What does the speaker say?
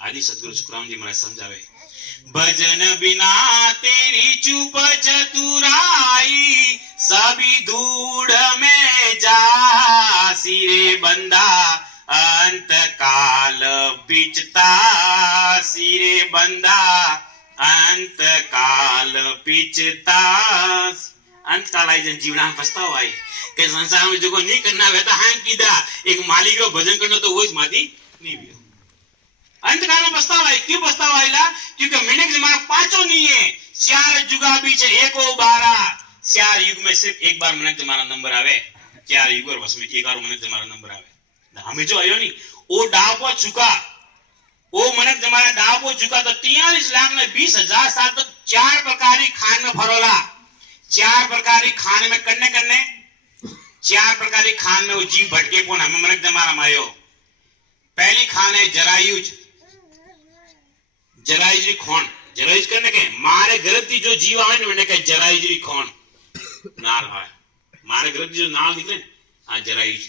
आदि सदगुरु सुखराम जी महाराज समझावे, भजन बिना तेरी चुप चतुराई, सभी धूढ़ में जा सिरे बंदा, अंत काल पिचता सिरे बंदा, अंत काल पिचता। अंत काल आई जन जीवना पछतावा आई के संसार में जो नहीं करना वैसा हाँ कीधा, एक मालिक रो भजन करना तो वो माधी नहीं भी। अंत काल में पछतावा आई, क्यों पछतावा आईला? क्योंकि मिनक जमाना पांचों नहीं है, 4 जुगा बीच एको बारा, 4 युग में सिर्फ एक बार मिनक जमाना नंबर आवे, 4 युग और बस में एक बार मिनक जमाना नंबर आवे। हमें जो आयो नहीं वो डापो चुका, वो मिनक जमाना डापो चुका तो 43 लाख ने 20,000 साल तक 4 प्रकार की खान में फरोला, 4 प्रकार की खान में करने 4 प्रकार की खान में वो जीव भटके कौन हमें मिनक जमाना में आयो। पहली खान है जरायुज, जरायुज खोन, जरायुज करने के मारे गलती जो जीव आवे ने के जरायुज खोन नाल है, मारे गलती जो नाल निकले आ जरायुज।